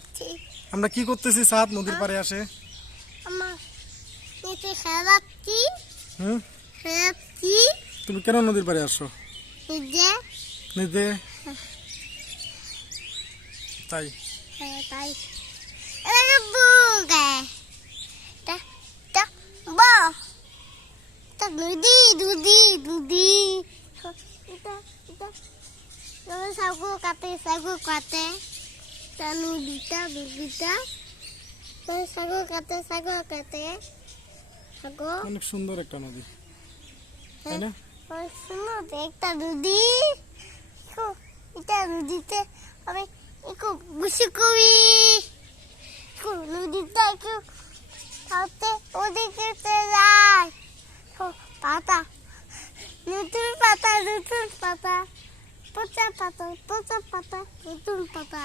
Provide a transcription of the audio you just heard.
করছি। আমরা কি করতেছি সাত নদীর পাড়ে আসে। আমার নিচে খেলাচ্ছি হুম? খেলাচ্ছি তুমি কেন নদীর পাড়ে আসো? নিজে। নিজে? তাই। হ্যাঁ তাই। এটা তা তা তা দুদি দুদি দুদি। এটা এটা সাগু কাটে সাগু কাটে তা নদীটা নদীটা তবে সাগু কাটে সাগু কাটে। সাগু। অনেক সুন্দর একটা নদী তাই না? ওই শুনো একটা নদী। এটা নদীতে আমি একটু বসে করি। নদীটা একটু তাতে ওদিকে যায় পাতা নতুন পাতা নতুন পাতা পচা পাতা পচা পাতা নতুন পাতা।